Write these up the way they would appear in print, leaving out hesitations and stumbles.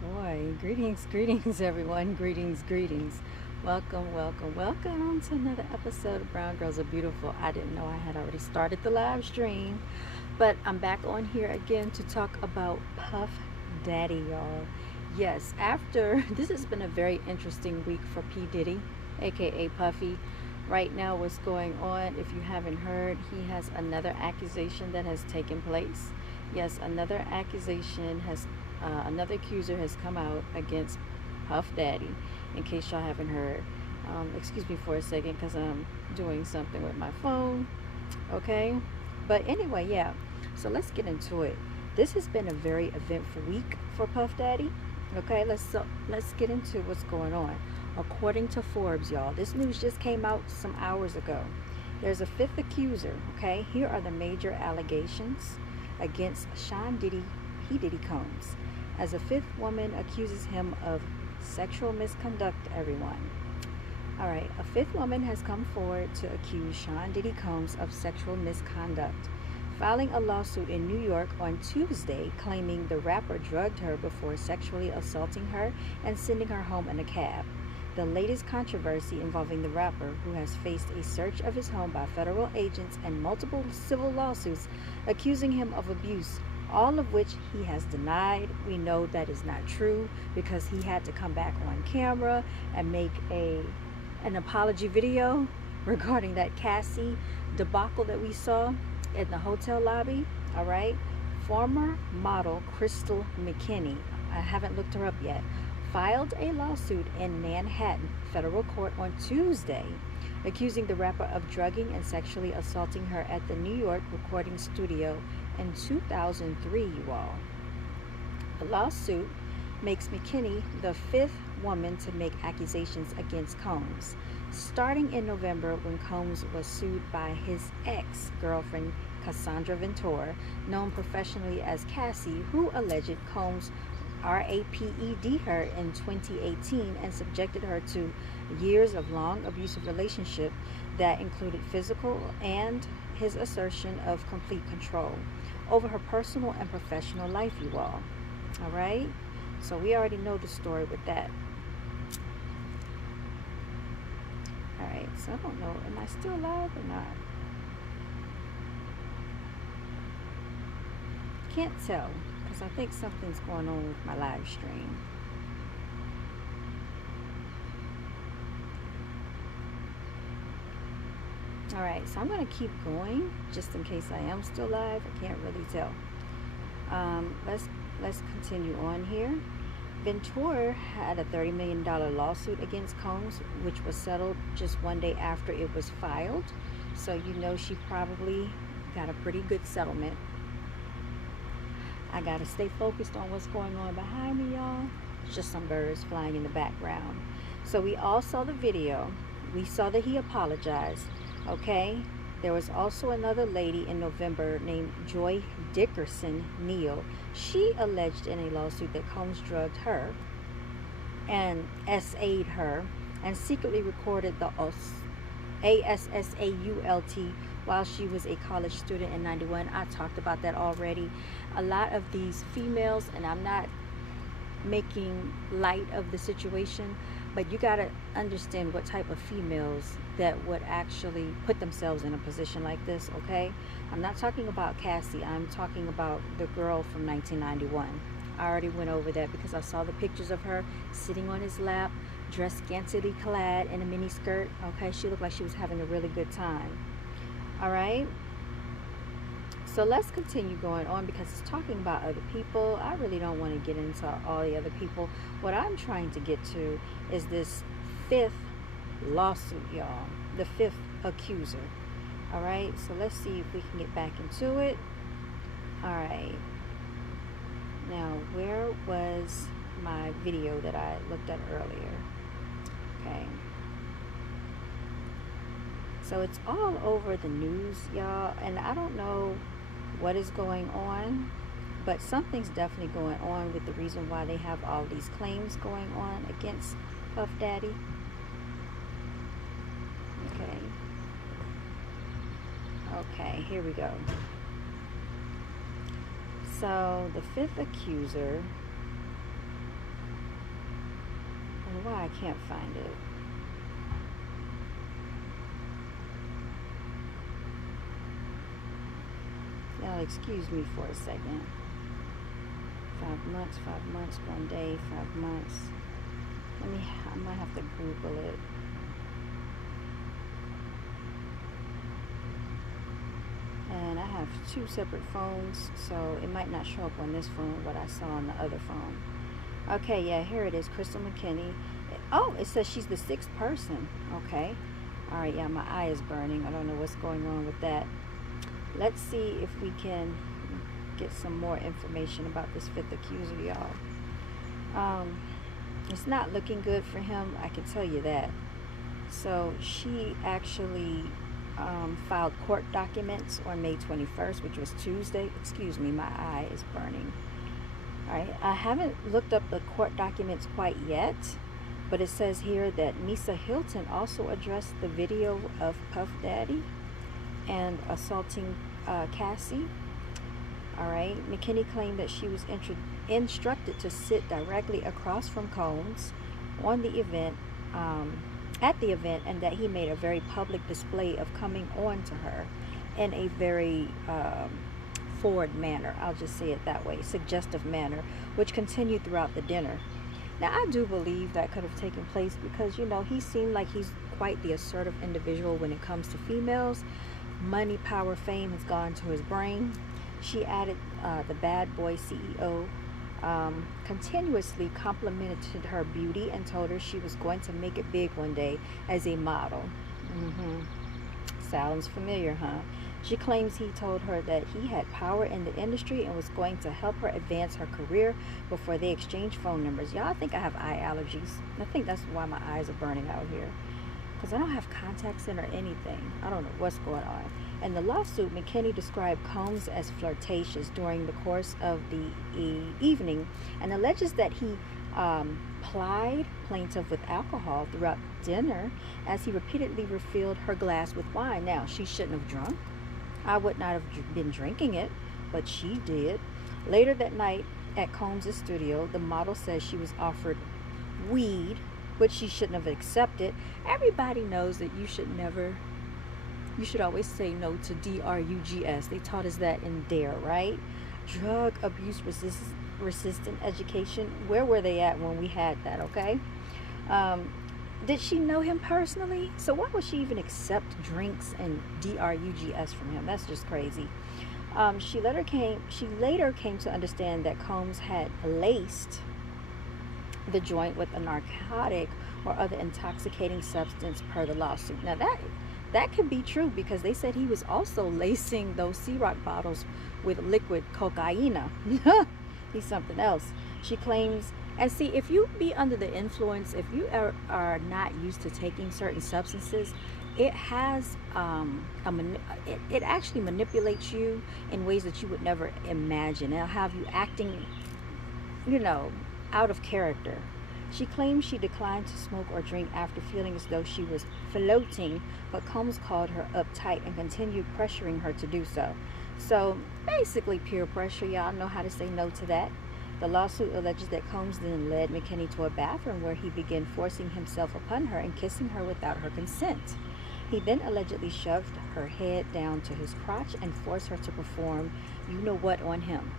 Boy, greetings, everyone. Greetings. Welcome to another episode of Brown Girls Are Beautiful. I didn't know I had already started the live stream, but I'm back on here again to talk about Puff Daddy, y'all. Yes, after this has been a very interesting week for P. Diddy, aka Puffy. Right now, what's going on, if you haven't heard, he has another accusation that has taken place. Yes, another accuser has come out against Puff Daddy, in case y'all haven't heard. Excuse me for a second because I'm doing something with my phone, okay? But anyway, yeah, so let's get into it. This has been a very eventful week for Puff Daddy. Okay, let's get into what's going on. According to Forbes, y'all, this news just came out some hours ago. There's a fifth accuser. Okay, here are the major allegations against Sean Diddy, P. Diddy Combs, as a fifth woman accuses him of sexual misconduct. Everyone. All right, a fifth woman has come forward to accuse Sean Diddy Combs of sexual misconduct, filing a lawsuit in New York on Tuesday claiming the rapper drugged her before sexually assaulting her and sending her home in a cab. The latest controversy involving the rapper, who has faced a search of his home by federal agents and multiple civil lawsuits accusing him of abuse, all of which he has denied. We know that is not true because he had to come back on camera and make an apology video regarding that Cassie debacle that we saw in the hotel lobby. All right, former model Crystal McKinney, I haven't looked her up yet, filed a lawsuit in Manhattan federal court on Tuesday accusing the rapper of drugging and sexually assaulting her at the New York recording studio in 2003, you all. The lawsuit makes McKinney the fifth woman to make accusations against Combs, starting in November when Combs was sued by his ex-girlfriend Cassandra Ventura, known professionally as Cassie, who alleged Combs raped her in 2018 and subjected her to years of long abusive relationship that included physical and his assertion of complete control over her personal and professional life, you all right, so we already know the story with that. All right, so I don't know, am I still live or not? Can't tell because I think something's going on with my live stream. All right, so I'm going to keep going just in case I am still live. I can't really tell. Let's continue on here. Ventura had a $30 million lawsuit against Combs, which was settled just one day after it was filed. So you know she probably got a pretty good settlement. I gotta stay focused on what's going on behind me, y'all. It's just some birds flying in the background. So we all saw the video. We saw that he apologized. Okay, there was also another lady in November named Joy Dickerson Neal. She alleged in a lawsuit that Combs drugged her and SA'd her and secretly recorded the ASSAULT while she was a college student in 91. I talked about that already. A lot of these females, and I'm not making light of the situation, but you got to understand what type of females that would actually put themselves in a position like this, okay? I'm not talking about Cassie. I'm talking about the girl from 1991. I already went over that because I saw the pictures of her sitting on his lap, dressed scantily clad in a mini skirt, okay? She looked like she was having a really good time, all right? So let's continue going on because it's talking about other people. I really don't want to get into all the other people. What I'm trying to get to is this fifth lawsuit, y'all. The fifth accuser. All right, so let's see if we can get back into it. All right. Now, where was my video that I looked at earlier? Okay. So it's all over the news, y'all, and I don't know what is going on, but something's definitely going on with the reason why they have all these claims going on against Puff Daddy. Okay, here we go. So the fifth accuser why I can't find it. Y'all excuse me for a second. 5 months, 1 day, 5 months. I might have to Google it. And I have two separate phones, so it might not show up on this phone what I saw on the other phone. Okay, yeah, here it is, Crystal McKinney. Oh, it says she's the 6th person. Okay. All right, yeah, my eye is burning. I don't know what's going on with that. Let's see if we can get some more information about this 5th accuser, y'all. It's not looking good for him, I can tell you that. So she actually filed court documents on May 21st, which was Tuesday. Excuse me, my eye is burning. All right, I haven't looked up the court documents quite yet, but it says here that Misa Hilton also addressed the video of Puff Daddy and assaulting Cassie. All right, McKinney claimed that she was instructed to sit directly across from Combs on the event, at the event, and that he made a very public display of coming on to her in a very forward manner. I'll just say it that way, suggestive manner, which continued throughout the dinner. Now, I do believe that could have taken place because, you know, he seemed like he's quite the assertive individual when it comes to females. Money, power, fame has gone to his brain. She added the bad boy CEO continuously complimented her beauty and told her she was going to make it big one day as a model. Sounds familiar, huh? She claims he told her that he had power in the industry and was going to help her advance her career before they exchanged phone numbers. Y'all, I think I have eye allergies. I think that's why my eyes are burning out here, because I don't have contacts in or anything. I don't know what's going on. In the lawsuit, McKinney described Combs as flirtatious during the course of the evening and alleges that he plied plaintiff with alcohol throughout dinner as he repeatedly refilled her glass with wine. Now, she shouldn't have drunk. I would not have been drinking it, but she did. Later that night at Combs' studio, the model says she was offered weed, which she shouldn't have accepted. Everybody knows that you should always say no to drugs. They taught us that in DARE, right? Drug abuse resistant education. Where were they at when we had that, okay? Did she know him personally? So why would she even accept drinks and drugs from him? That's just crazy. She later came to understand that Combs had laced the joint with a narcotic or other intoxicating substance per the lawsuit. Now that could be true because they said he was also lacing those Ciroc bottles with liquid cocaine. He's something else. She claims, and see, if you be under the influence, if you are not used to taking certain substances, it has it actually manipulates you in ways that you would never imagine. It'll have you acting, you know, out of character. She claims she declined to smoke or drink after feeling as though she was floating, but Combs called her uptight and continued pressuring her to do so. So basically peer pressure. Y'all know how to say no to that. The lawsuit alleges that Combs then led McKinney to a bathroom where he began forcing himself upon her and kissing her without her consent. He then allegedly shoved her head down to his crotch and forced her to perform you-know-what on him.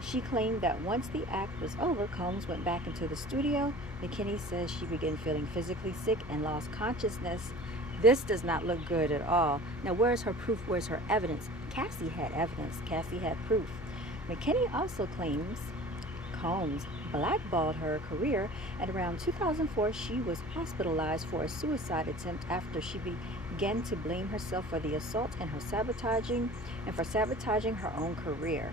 She claimed that once the act was over, Combs went back into the studio. McKinney says she began feeling physically sick and lost consciousness. This does not look good at all. Now, where's her proof? Where's her evidence? Cassie had evidence. Cassie had proof. McKinney also claims Combs blackballed her career. At around 2004, she was hospitalized for a suicide attempt after she began to blame herself for the assault and for sabotaging her own career.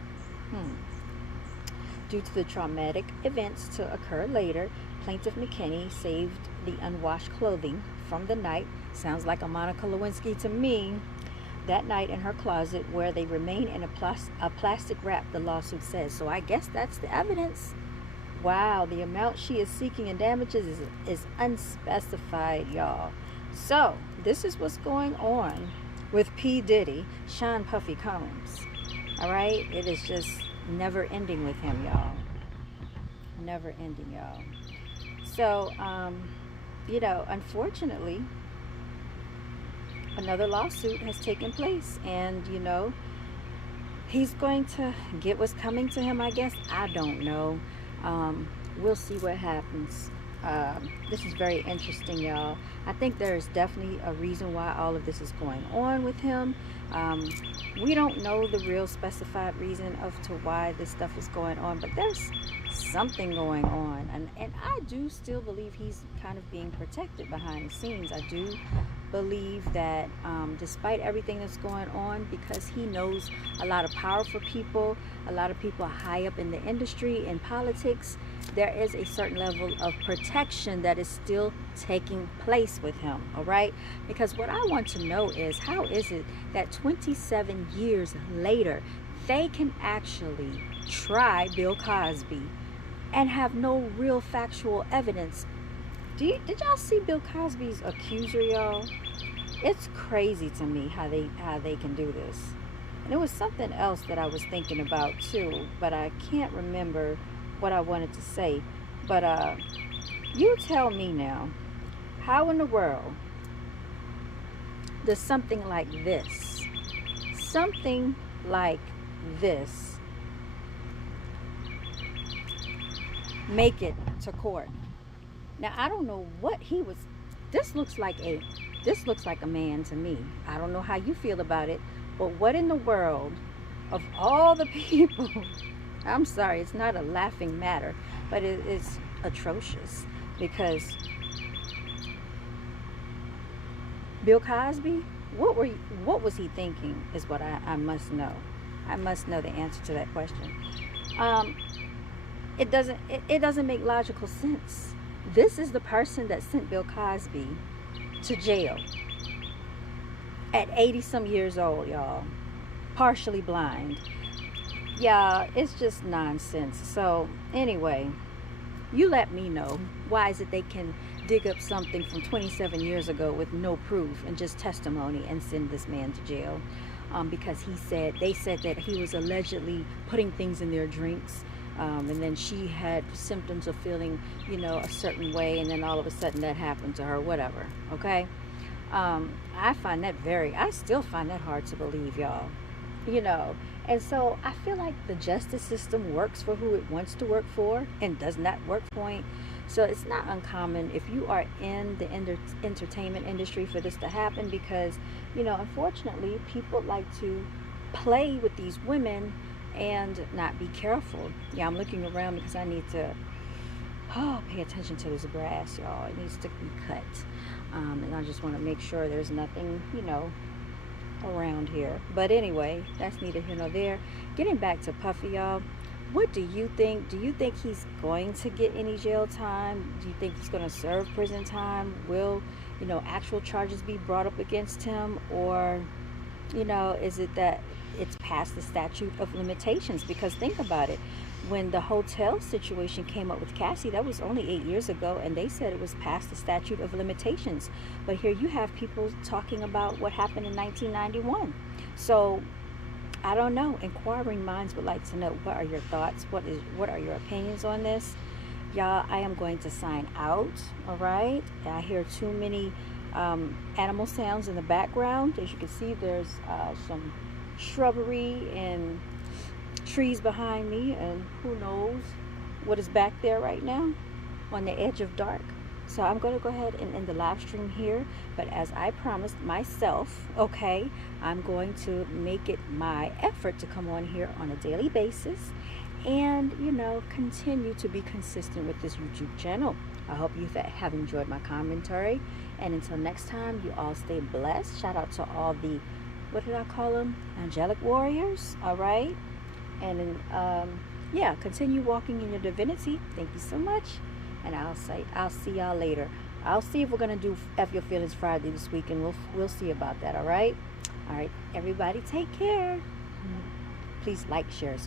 Due to the traumatic events to occur later, plaintiff McKinney saved the unwashed clothing from the night. Sounds like a Monica Lewinsky to me. That night in her closet, where they remain in a plastic wrap, the lawsuit says. So I guess that's the evidence. Wow, the amount she is seeking in damages is unspecified, y'all. So this is what's going on with P. Diddy, Sean Puffy Combs. All right, it is just never ending with him, y'all. Never ending, y'all. So, unfortunately, another lawsuit has taken place, and he's going to get what's coming to him, I guess. I don't know. Um, we'll see what happens. This is very interesting, y'all. I think there is definitely a reason why all of this is going on with him. Um, we don't know the real specified reason of to why this stuff is going on, but there's something going on, and I do still believe he's kind of being protected behind the scenes. I do believe that despite everything that's going on, because he knows a lot of powerful people, a lot of people high up in the industry, in politics, there is a certain level of protection that is still taking place with him. All right, because what I want to know is, how is it that 27 years later they can actually try Bill Cosby and have no real factual evidence? Did y'all see Bill Cosby's Accuser, y'all? It's crazy to me how they can do this. And there was something else that I was thinking about too, but I can't remember what I wanted to say. But you tell me now, how in the world does something like this make it to court? Now I don't know what he was. This looks like a man to me. I don't know how you feel about it, but what in the world, of all the people? I'm sorry, it's not a laughing matter, but it is atrocious, because Bill Cosby, what was he thinking is what I must know. I must know the answer to that question. Um, it doesn't make logical sense. This is the person that sent Bill Cosby to jail at 80 some years old, y'all, partially blind. Yeah, it's just nonsense. So anyway, you let me know, why is it they can dig up something from 27 years ago with no proof and just testimony and send this man to jail? Because they said that he was allegedly putting things in their drinks, and then she had symptoms of feeling, a certain way, and then all of a sudden that happened to her, whatever. Okay. I still find that hard to believe, y'all. you know and so I feel like the justice system works for who it wants to work for and does not work for point. So it's not uncommon if you are in the entertainment industry for this to happen, because unfortunately people like to play with these women and not be careful. Yeah, I'm looking around because I need to pay attention to this grass, y'all. It needs to be cut, and I just want to make sure there's nothing around here. But anyway, that's neither here nor there. Getting back to Puffy, y'all, what do you think? Do you think he's going to get any jail time? Do you think he's going to serve prison time? Will actual charges be brought up against him? Or is it that it's past the statute of limitations? Because think about it, when the hotel situation came up with Cassie, that was only 8 years ago, and they said it was past the statute of limitations. But here you have people talking about what happened in 1991. So I don't know. Inquiring minds would like to know, what are your thoughts? What are your opinions on this? Y'all, I am going to sign out. All right. I hear too many animal sounds in the background. As you can see, there's some shrubbery and trees behind me, and who knows what is back there right now on the edge of dark. So I'm going to go ahead and end the live stream here. But as I promised myself, okay, I'm going to make it my effort to come on here on a daily basis and, continue to be consistent with this YouTube channel. I hope you have enjoyed my commentary. And until next time, you all stay blessed. Shout out to all the, what did I call them? Angelic warriors. All right. And continue walking in your divinity. Thank you so much. And I'll see y'all later. I'll see if we're gonna do F Your Feelings Friday this week, and we'll see about that. All right. Everybody, take care. Please like, share,